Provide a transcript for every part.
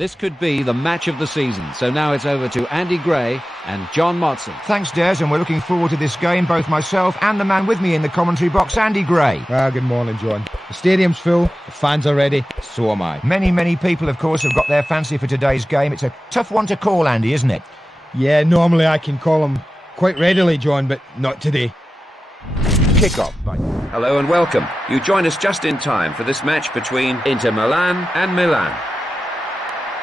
This could be the match of the season. So now it's over to Andy Gray and John Motson. Thanks, Des, and we're looking forward to this game, both myself and the man with me in the commentary box, Andy Gray. Well, good morning, John. The stadium's full, the fans are ready, so am I. Many people, of course, have got their fancy for today's game. It's a tough one to call, Andy, isn't it? Yeah, normally I can call them quite readily, John, but not today. Kick-off. Hello and welcome. You join us just in time for this match between Inter Milan and Milan.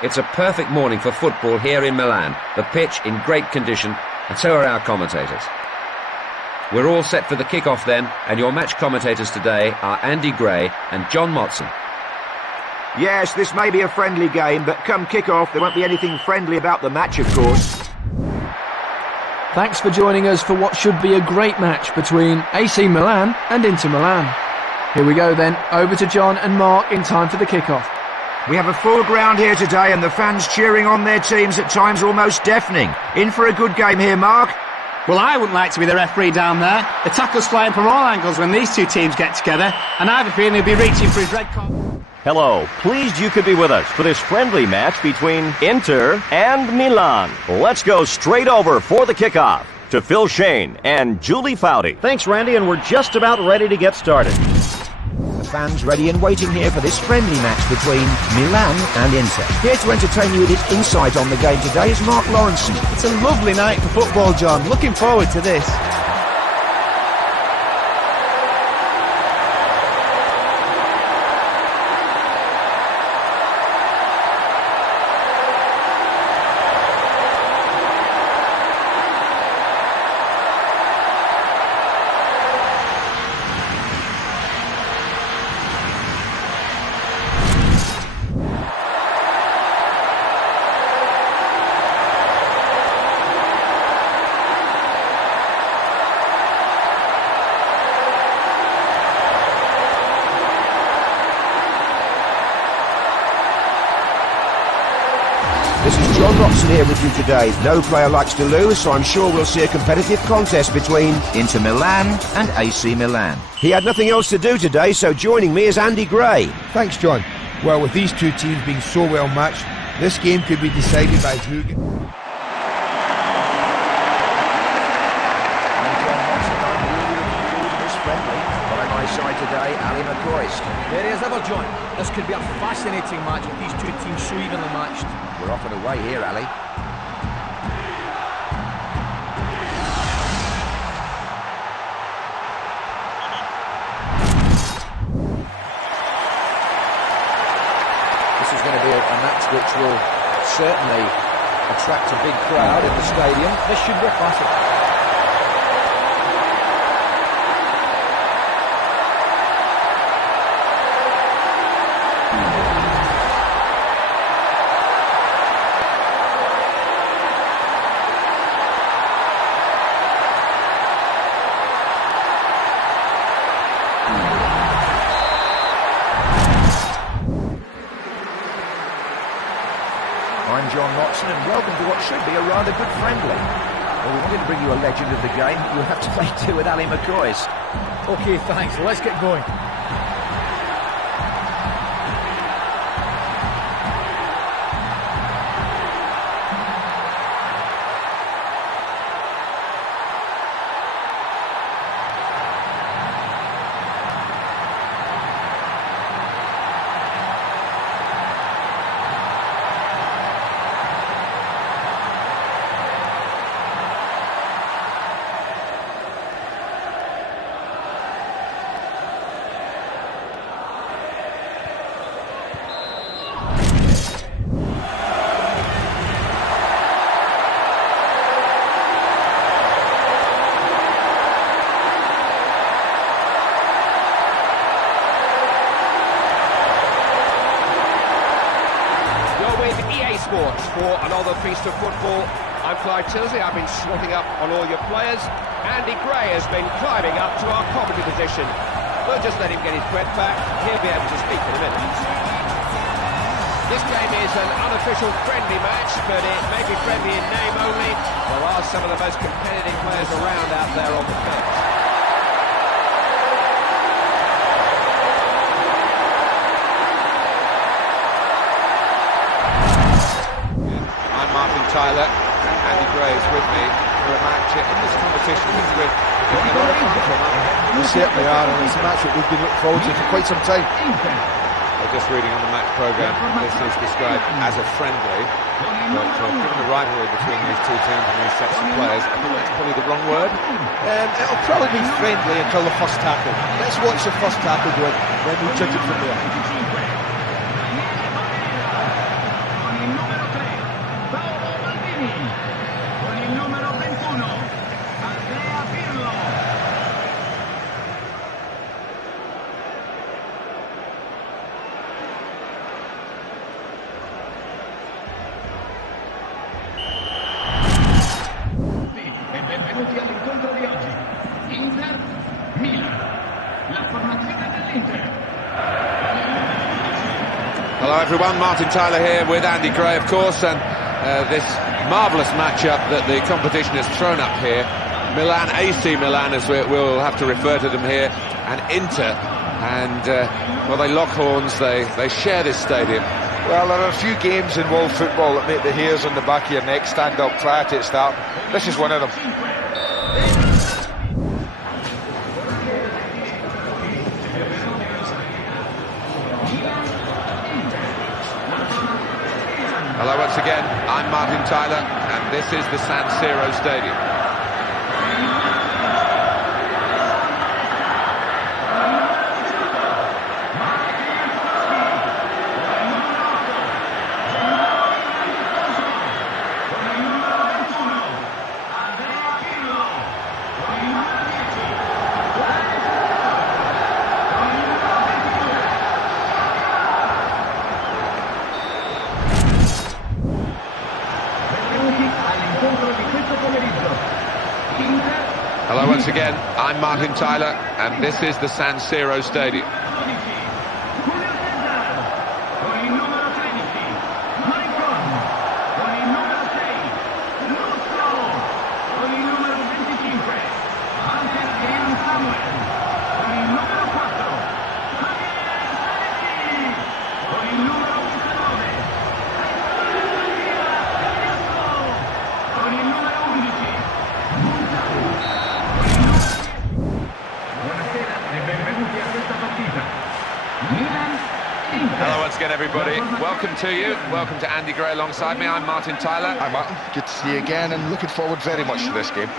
It's a perfect morning for football here in Milan. The pitch in great condition, and so are our commentators. We're all set for the kick-off then, and your match commentators today are Andy Gray and John Motson. Yes, this may be a friendly game, but come kick-off, there won't be anything friendly about the match, of course. Thanks for joining us for what should be a great match between AC Milan and Inter Milan. Here we go then, over to John and Mark in time for the kick-off. We have a full ground here today and the fans cheering on their teams at times almost deafening. In for a good game here, Mark. Well, I wouldn't like to be the referee down there. The tackle's flying from all angles when these two teams get together, and I have a feeling he'll be reaching for his red card. Hello, pleased you could be with us for this friendly match between Inter and Milan. Let's go straight over for the kickoff to Phil Shane and Julie Foudy. Thanks, Randy, and we're just about ready to get started. The fans ready and waiting here for this friendly match between Milan and Inter. Here to entertain you with his insight on the game today is Mark Lawrenson. It's a lovely night for football, John. Looking forward to this. This is John Motson here with you today. No player likes to lose, so I'm sure we'll see a competitive contest between Inter Milan and AC Milan. He had nothing else to do today, so joining me is Andy Gray. Thanks, John. Well, with these two teams being so well matched, this game could be decided by who... Side today, Ali McCoist. There he is ever, John. This could be a fascinating match with these two teams so evenly matched. We're off and away here, Ali. This is going to be a match which will certainly attract a big crowd in the stadium. This should be a classic. I'm John Motson and welcome to what should be a rather good friendly. Well, we wanted to bring you a legend of the game. You'll have to make do with Ali McCoist. Okay, thanks. Let's get going. Sports for another feast of football. I'm Clyde Tilsley. I've been swatting up on all your players. Andy Gray has been climbing up to our commentary position. We'll just let him get his breath back. He'll be able to speak in a minute. This game is an unofficial friendly match, but it may be friendly in name only. There are some of the most competitive players around out there on the pitch. Gray is with me for a match in this competition which we're getting a lot of fun from. We certainly are, and it's a match that we've been looking forward to for quite some time. Just reading on the match programme, this is described as a friendly, but given the rivalry between these two teams and these sets of players, I think that's probably the wrong word. It'll probably be friendly until the first tackle. Let's watch the first tackle go in, then we'll judge it from there. Benvenuti all'incontro di oggi. Inter, Milan. La formazione dell'Inter. Hello everyone, Martin Tyler here with Andy Gray of course, and this marvellous matchup that the competition has thrown up here. Milan, AC Milan as we'll have to refer to them here, and Inter, and well, they lock horns, they share this stadium. Well, there are a few games in world football that make the hairs on the back of your neck stand up prior to it starting. This is one of them. Hello once again, I'm Martin Tyler, and this is the San Siro Stadium. Hello once again, I'm Martin Tyler, and this is the San Siro Stadium. Hello once again everybody, welcome to you, welcome to Andy Gray alongside me, I'm Martin Tyler. Hi Martin, good to see you again and looking forward very much to this game.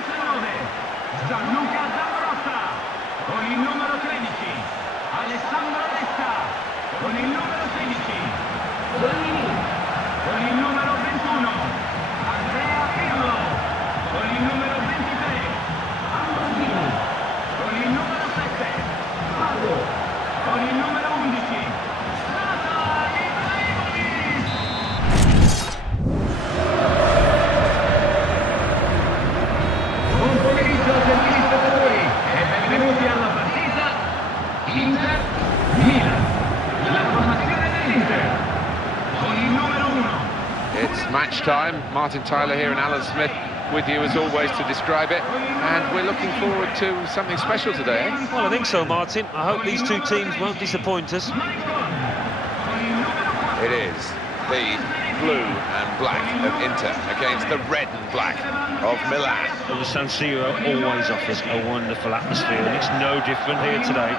It's match time. Martin Tyler here and Alan Smith with you as always to describe it, and we're looking forward to something special today. Well, I think so, Martin. I hope these two teams won't disappoint us. It is the blue and black of Inter against the red and black of Milan. Well, the San Siro always offers a wonderful atmosphere, and it's no different here today.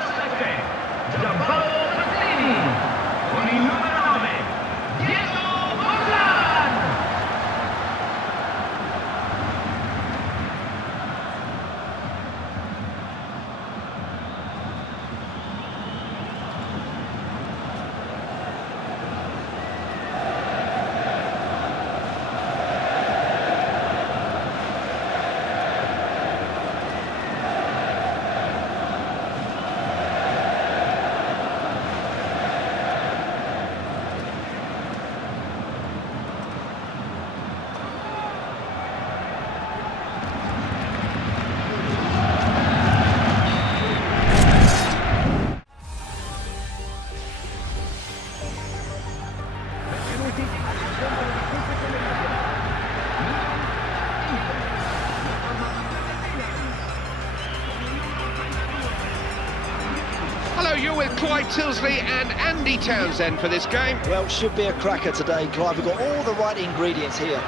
Hello, you're with Clyde Tilsley and Andy Townsend for this game. Well, should be a cracker today, Clive. We've got all the right ingredients here.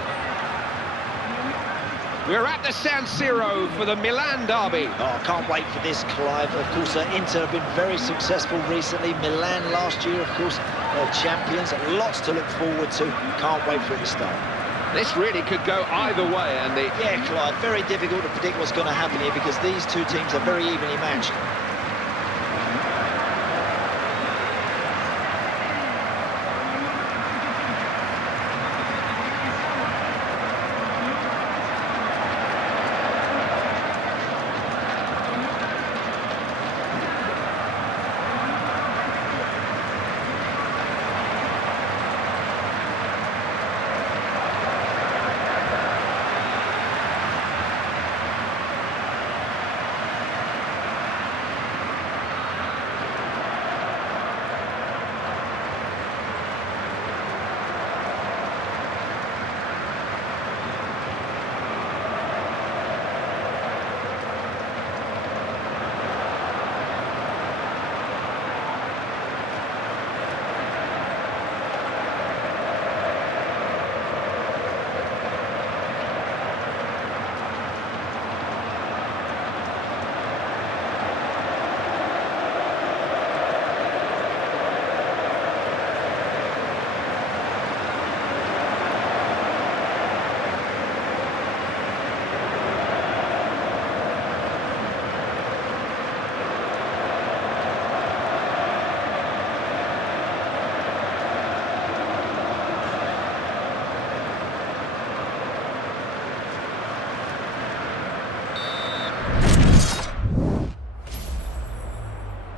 We're at the San Siro for the Milan derby. Oh, I can't wait for this, Clive. Of course, Inter have been very successful recently. Milan last year, of course, champions. Lots to look forward to. Can't wait for it to start. This really could go either way, Andy. Yeah, Clive, very difficult to predict what's going to happen here because these two teams are very evenly matched.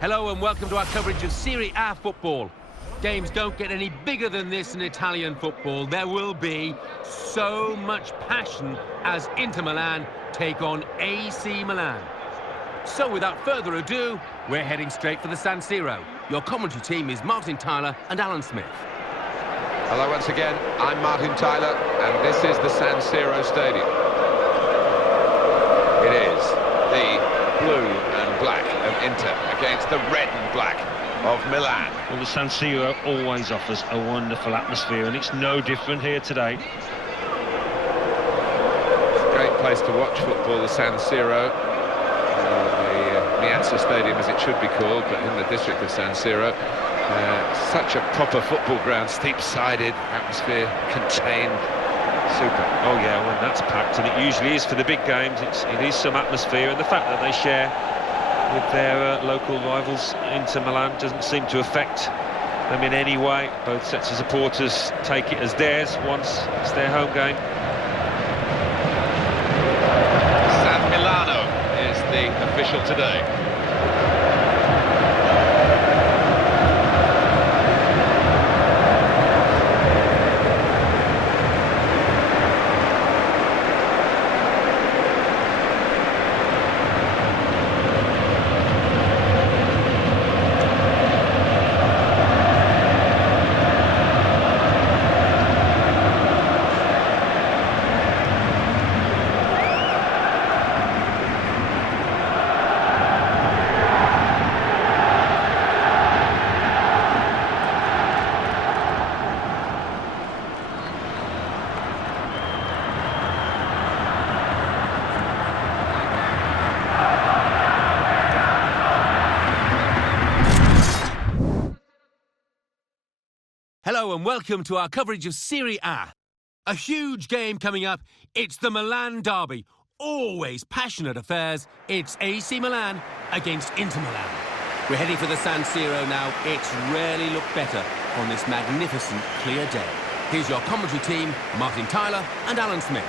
Hello and welcome to our coverage of Serie A football. Games don't get any bigger than this in Italian football. There will be so much passion as Inter Milan take on AC Milan. So without further ado, we're heading straight for the San Siro. Your commentary team is Martin Tyler and Alan Smith. Hello once again, I'm Martin Tyler, and this is the San Siro Stadium. It is the blue and black of Inter against the red and black of Milan. Well, the San Siro always offers a wonderful atmosphere, and it's no different here today. It's a great place to watch football, the San Siro. The Miazza Stadium, as it should be called, but in the district of San Siro. Such a proper football ground, steep-sided, atmosphere contained. Super. Oh yeah, when that's packed, and it usually is for the big games, it is some atmosphere, and the fact that they share with their local rivals Inter Milan doesn't seem to affect them in any way. Both sets of supporters take it as theirs once it's their home game. San Milano is the official today. Hello and welcome to our coverage of Serie A. A huge game coming up. It's the Milan derby. Always passionate affairs. It's AC Milan against Inter Milan. We're heading for the San Siro now. It's rarely looked better on this magnificent clear day. Here's your commentary team, Martin Tyler and Alan Smith.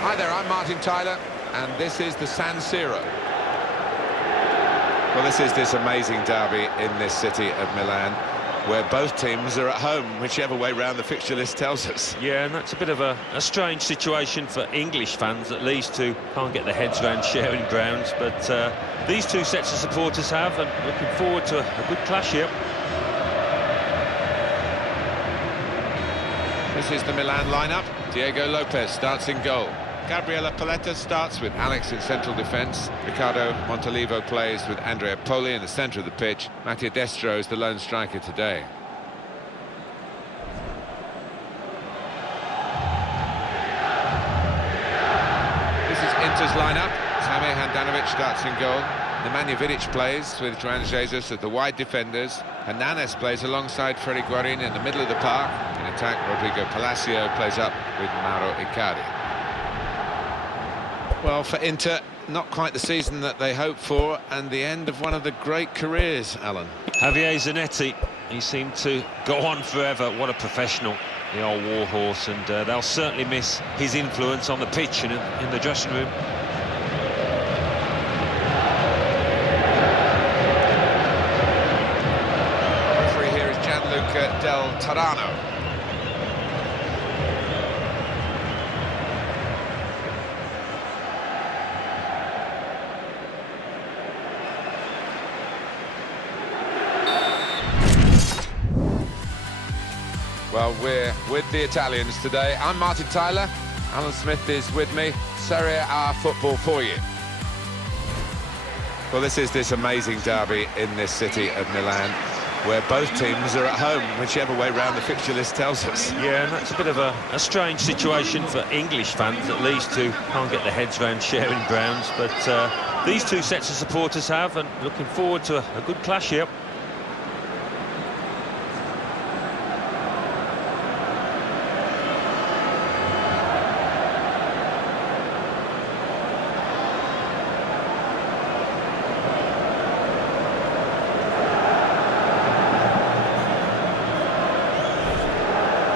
Hi there, I'm Martin Tyler, and this is the San Siro. Well, this is this amazing derby in this city of Milan, where both teams are at home, whichever way round the fixture list tells us. Yeah, and that's a bit of a strange situation for English fans, at least, who can't get their heads around sharing grounds. But these two sets of supporters have, and looking forward to a good clash here. This is the Milan lineup. Diego Lopez starts in goal. Gabriele Paletta starts with Alex in central defence. Ricardo Montalivo plays with Andrea Poli in the centre of the pitch. Mattia Destro is the lone striker today. Inter's line-up. Sami Handanovic starts in goal. Nemanja Vidic plays with Juan Jesus at the wide defenders. Hernanes plays alongside Freddy Guarin in the middle of the park. In attack, Rodrigo Palacio plays up with Mauro Icardi. Well, for Inter, not quite the season that they hoped for, and the end of one of the great careers, Alan. Javier Zanetti, he seemed to go on forever. What a professional, the old warhorse, and they'll certainly miss his influence on the pitch and in the dressing room. Referee here is Gianluca Del Tarano. Well, we're with the Italians today. I'm Martin Tyler. Alan Smith is with me. Serie A football for you. Well, this is this amazing derby in this city of Milan, where both teams are at home, whichever way round the fixture list tells us. Yeah, and that's a bit of a strange situation for English fans, at least, who can't get their heads around sharing grounds. But these two sets of supporters have, and looking forward to a good clash here.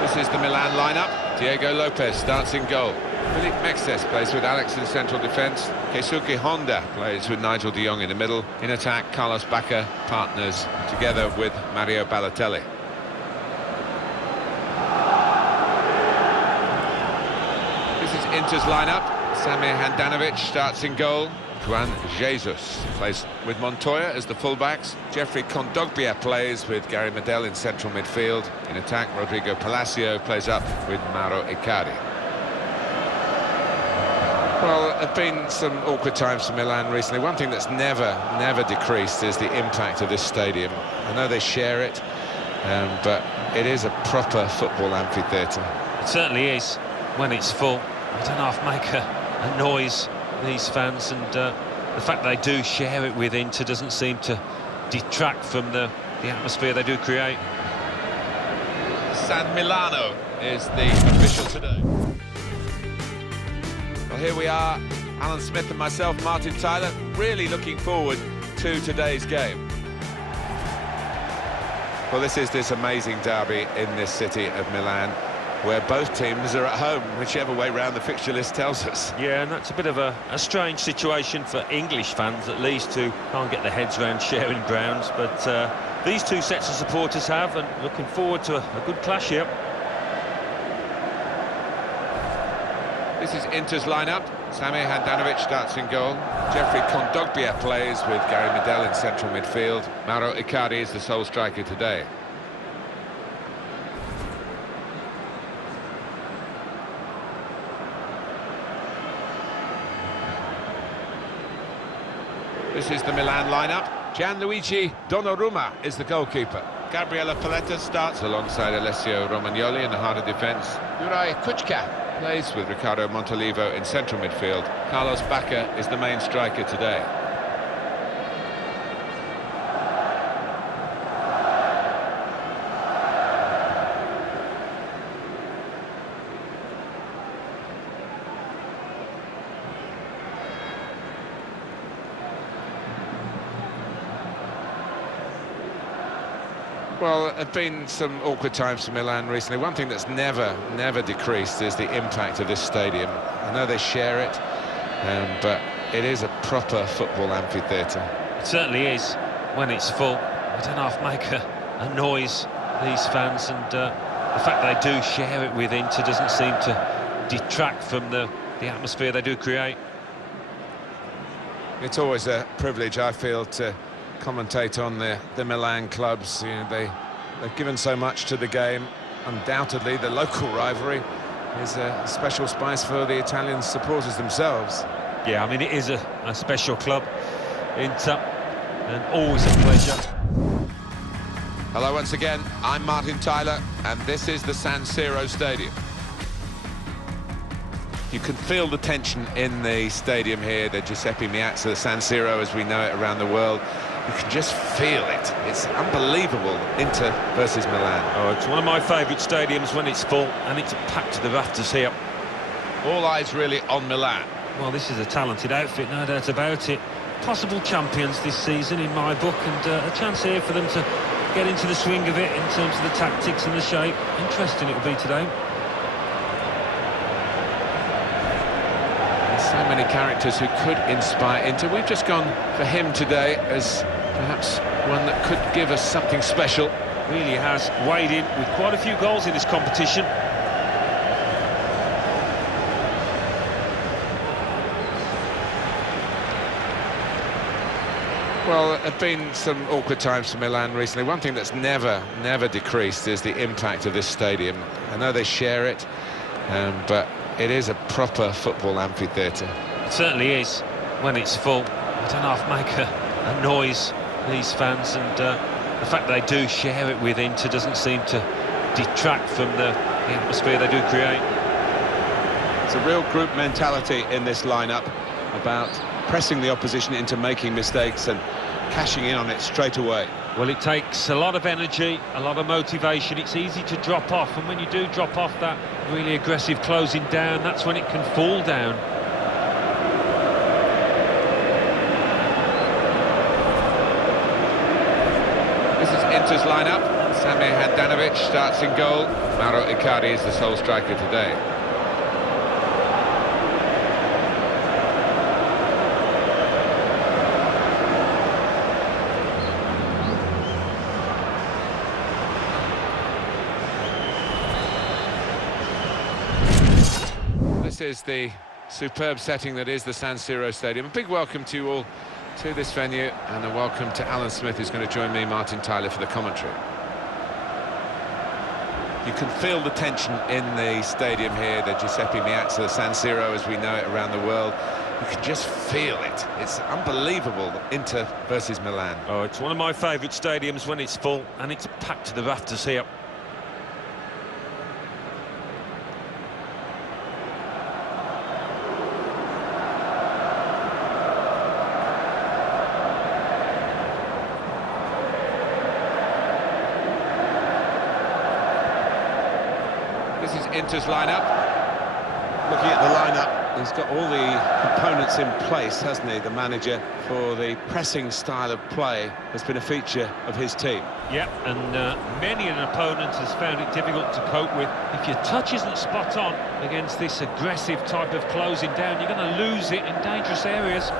This is the Milan lineup. Diego Lopez starts in goal. Philippe Mexes plays with Alex in central defence. Keisuke Honda plays with Nigel de Jong in the middle. In attack, Carlos Bacca partners together with Mario Balotelli. This is Inter's lineup. Sami Handanovic starts in goal. Juan Jesus plays with Montoya as the fullbacks. Jeffrey Kondogbia plays with Gary Medel in central midfield. In attack, Rodrigo Palacio plays up with Mauro Icardi. Well, there have been some awkward times for Milan recently. One thing that's never decreased is the impact of this stadium. I know they share it, but it is a proper football amphitheatre. It certainly is, when it's full. I don't half make a noise, these fans, and the fact they do share it with Inter doesn't seem to detract from the atmosphere they do create. San Milano is the official today. Well, here we are, Alan Smith and myself, Martin Tyler, really looking forward to today's game. Well, this is this amazing derby in this city of Milan, where both teams are at home, whichever way round the fixture list tells us. Yeah, and that's a bit of a strange situation for English fans, at least, who can't get their heads around sharing grounds. But these two sets of supporters have, and looking forward to a good clash here. This is Inter's lineup. Sami Handanovic starts in goal. Jeffrey Kondogbia plays with Gary Medel in central midfield. Mauro Icardi is the sole striker today. This is the Milan lineup. Gianluigi Donnarumma is the goalkeeper. Gabriella Paletta starts alongside Alessio Romagnoli in the heart of defence. Juraj Kučka plays with Ricardo Montolivo in central midfield. Carlos Bacca is the main striker today. Well, there have been some awkward times for Milan recently. One thing that's never decreased is the impact of this stadium. I know they share it, but it is a proper football amphitheatre. It certainly is, when it's full. I don't half make a noise, these fans, and the fact they do share it with Inter doesn't seem to detract from the atmosphere they do create. It's always a privilege, I feel, to commentate on the Milan clubs. You know, they've given so much to the game. Undoubtedly, the local rivalry is a special spice for the Italian supporters themselves. Yeah, I mean, it is a special club, Inter, and always a pleasure. Hello once again, I'm Martin Tyler, and this is the San Siro Stadium. You can feel the tension in the stadium here, the Giuseppe Meazza, the San Siro as we know it around the world. You can just feel it. It's unbelievable, Inter versus Milan. Oh, it's one of my favourite stadiums when it's full, and it's packed to the rafters here. All eyes really on Milan. Well, this is a talented outfit, no doubt about it. Possible champions this season in my book, and a chance here for them to get into the swing of it in terms of the tactics and the shape. Interesting it will be today. So many characters who could inspire Inter. We've just gone for him today as perhaps one that could give us something special. Really has weighed in with quite a few goals in this competition. Well, there have been some awkward times for Milan recently. One thing that's never decreased is the impact of this stadium. I know they share it, but it is a proper football amphitheatre. It certainly is when it's full. I don't often make a noise, these fans, and the fact they do share it with Inter doesn't seem to detract from the atmosphere they do create. It's a real group mentality in this lineup about pressing the opposition into making mistakes and cashing in on it straight away. Well, it takes a lot of energy, a lot of motivation. It's easy to drop off, and when you do drop off that really aggressive closing down, that's when it can fall down. This is Inter's lineup. Samir Handanovic starts in goal. Mauro Icardi is the sole striker today. This is the superb setting that is the San Siro Stadium. A big welcome to you all to this venue, and a welcome to Alan Smith, who's going to join me, Martin Tyler, for the commentary. You can feel the tension in the stadium here, the Giuseppe Meazza, the San Siro as we know it around the world. You can just feel it. It's unbelievable, Inter versus Milan. Oh, it's one of my favourite stadiums when it's full, and it's packed to the rafters here. This is Inter's lineup. Looking at the lineup, he's got all the components in place, hasn't he, the manager, for the pressing style of play has been a feature of his team. Yep, and many an opponent has found it difficult to cope with. If your touch isn't spot on against this aggressive type of closing down, you're going to lose it in dangerous areas.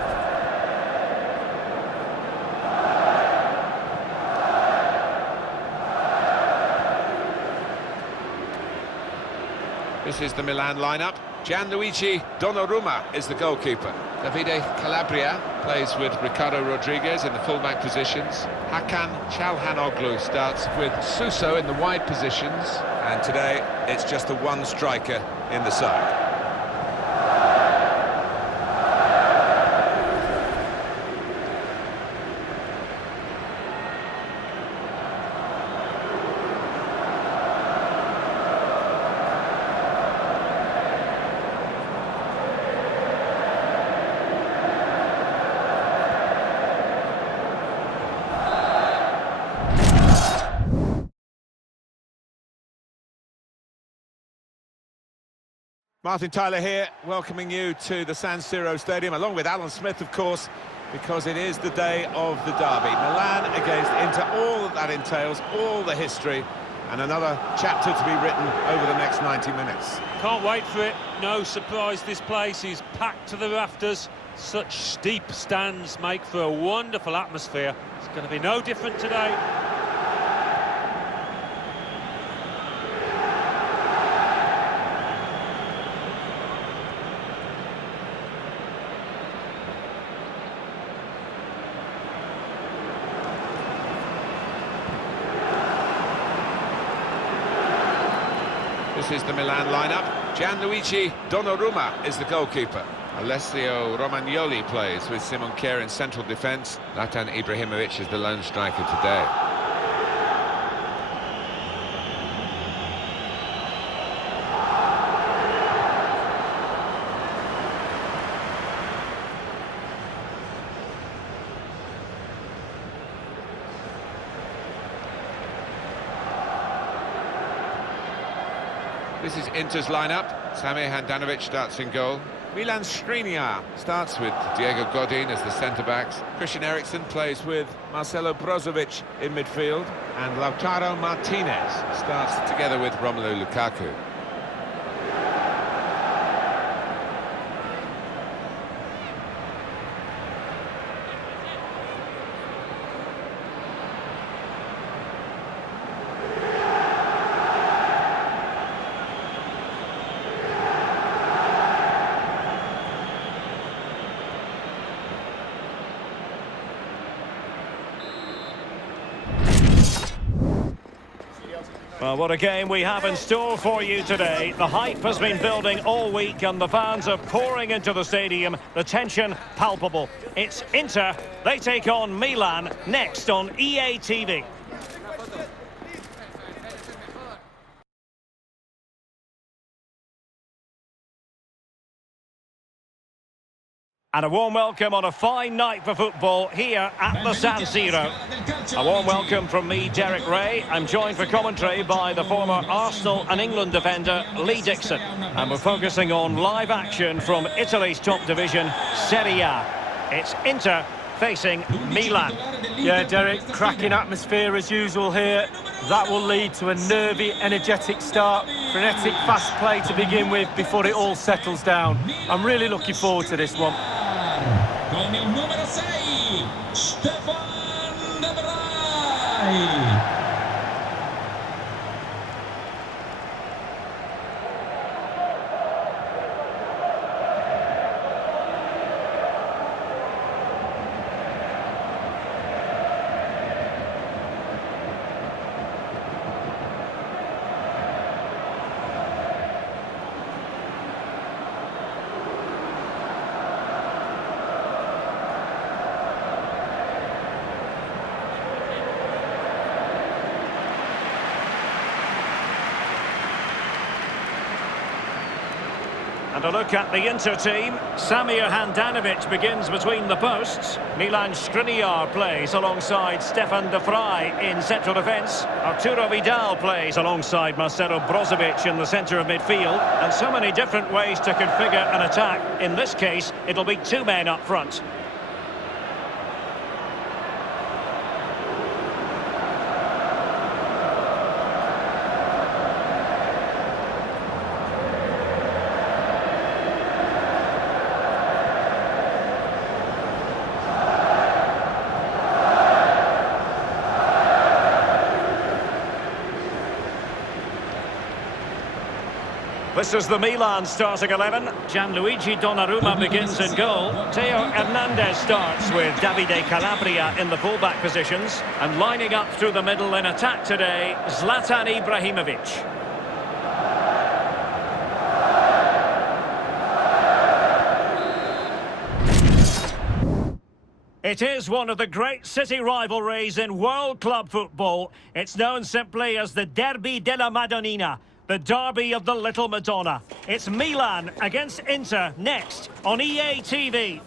This is the Milan lineup. Gianluigi Donnarumma is the goalkeeper. Davide Calabria plays with Ricardo Rodriguez in the fullback positions. Hakan Çalhanoğlu starts with Suso in the wide positions. And today, it's just the one striker in the side. Martin Tyler here, welcoming you to the San Siro Stadium, along with Alan Smith, of course, because it is the day of the derby. Milan against Inter, all that that entails, all the history, and another chapter to be written over the next 90 minutes. Can't wait for it. No surprise, this place is packed to the rafters. Such steep stands make for a wonderful atmosphere. It's going to be no different today. This is the Milan lineup. Gianluigi Donnarumma is the goalkeeper. Alessio Romagnoli plays with Simon Kjær in central defence. Zlatan Ibrahimovic is the lone striker today. This is Inter's lineup. Samir Handanovic starts in goal. Milan Skriniar Starts with Diego Godin as the centre-backs. Christian Eriksen plays with Marcelo Brozovic in midfield, and Lautaro Martinez Starts together with Romelu Lukaku. Well, what a game we have in store for you today. The hype has been building all week and the fans are pouring into the stadium. The tension palpable. It's Inter. They take on Milan next on EA TV. And a warm welcome on a fine night for football here at the San Siro. A warm welcome from me, Derek Ray. I'm joined for commentary by the former Arsenal and England defender, Lee Dixon. And we're focusing on live action from Italy's top division, Serie A. It's Inter facing Milan. Yeah, Derek, cracking atmosphere as usual here. That will lead to a nervy, energetic start. Frenetic, fast play to begin with before it all settles down. I'm really looking forward to this one. Con il numero 6, Stefan De Vrij. And a look at the Inter team. Samir Handanovic begins between the posts. Milan Skriniar plays alongside Stefan De Vrij in central defence. Arturo Vidal plays alongside Marcelo Brozovic in the centre of midfield. And so many different ways to configure an attack. In this case, it'll be two men up front. This is the Milan starting 11. Gianluigi Donnarumma begins in goal. Theo Hernandez starts with Davide Calabria in the fullback positions. And lining up through the middle in attack today, Zlatan Ibrahimovic. It is one of the great city rivalries in world club football. It's known simply as the Derby della Madonnina. The derby of the Little Madonna. It's Milan against Inter next on EA TV.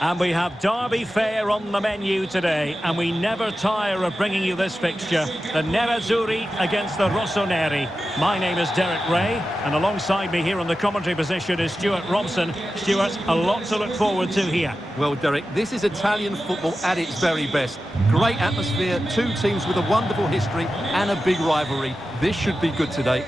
And we have Derby fare on the menu today, and we never tire of bringing you this fixture. The Nerazzurri against the Rossoneri. My name is Derek Ray, and alongside me here on the commentary position is Stuart Robson. Stuart, a lot to look forward to here. Well, Derek, this is Italian football at its very best. Great atmosphere, two teams with a wonderful history and a big rivalry. This should be good today.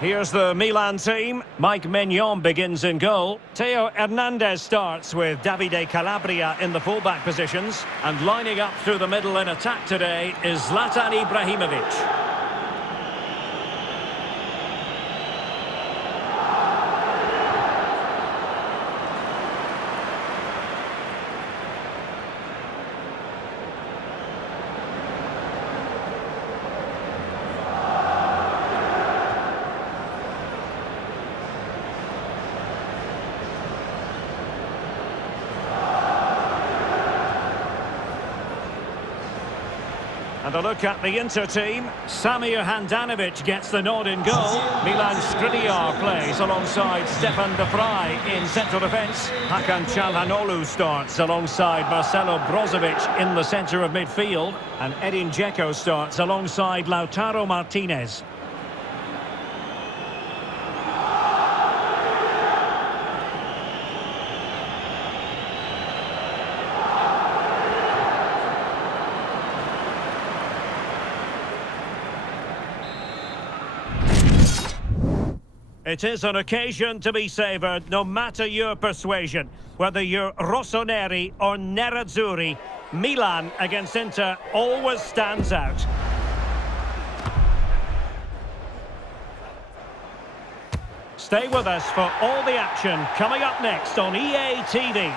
Here's the Milan team. Mike Maignan begins in goal. Theo Hernandez starts with Davide Calabria in the fullback positions. And lining up through the middle in attack today is Zlatan Ibrahimovic. And a look at the Inter team. Samir Handanovic gets the nod in goal. Milan Skriniar plays alongside Stefan de Vrij in central defence. Hakan Çalhanoğlu starts alongside Marcelo Brozovic in the centre of midfield. And Edin Dzeko starts alongside Lautaro Martinez. It is an occasion to be savoured, no matter your persuasion. Whether you're rossoneri or nerazzurri, Milan against Inter always stands out. Stay with us for all the action coming up next on EA TV.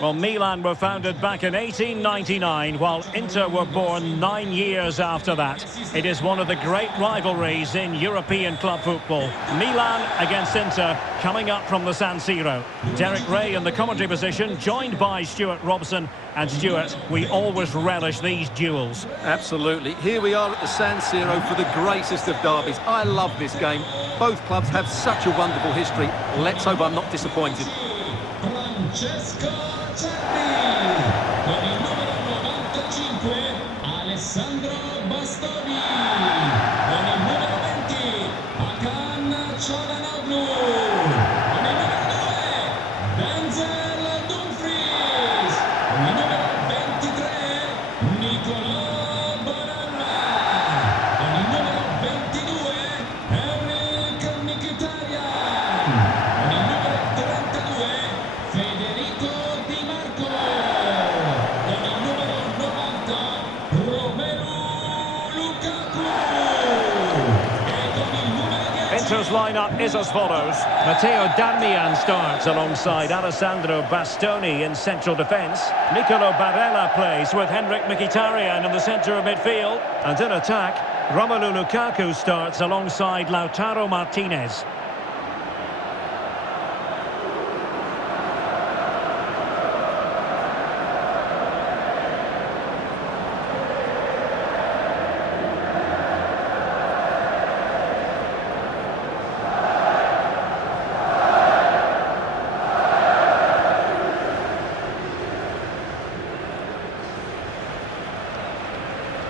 Well, Milan were founded back in 1899, while Inter were born 9 years after that. It is one of the great rivalries in European club football. Milan against Inter, coming up from the San Siro. Derek Ray in the commentary position, joined by Stuart Robson. And Stuart, we always relish these duels. Absolutely. Here we are at the San Siro for the greatest of derbies. I love this game. Both clubs have such a wonderful history. Let's hope I'm not disappointed. Con il numero 95 Alessandro Bastoni, con il numero 20 Hakan Çalhanoğlu, con il numero 2 Denzel Dumfries, con il numero 23 Nicolò Bonanma, con il numero 22 Henrik Mkhitaryan, con il numero 32 Federico Di Marco. Inter's lineup is as follows. Matteo Darmian starts alongside Alessandro Bastoni in central defence. Nicolo Barella plays with Henrik Mkhitaryan in the centre of midfield. And in attack, Romelu Lukaku starts alongside Lautaro Martinez.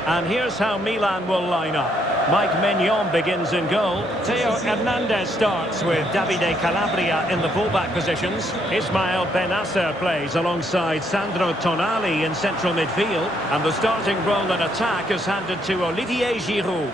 And here's how Milan will line up. Mike Maignan begins in goal. Theo Hernandez starts with Davide Calabria in the fullback positions. Ismail Benasser plays alongside Sandro Tonali in central midfield. And the starting role in attack is handed to Olivier Giroud.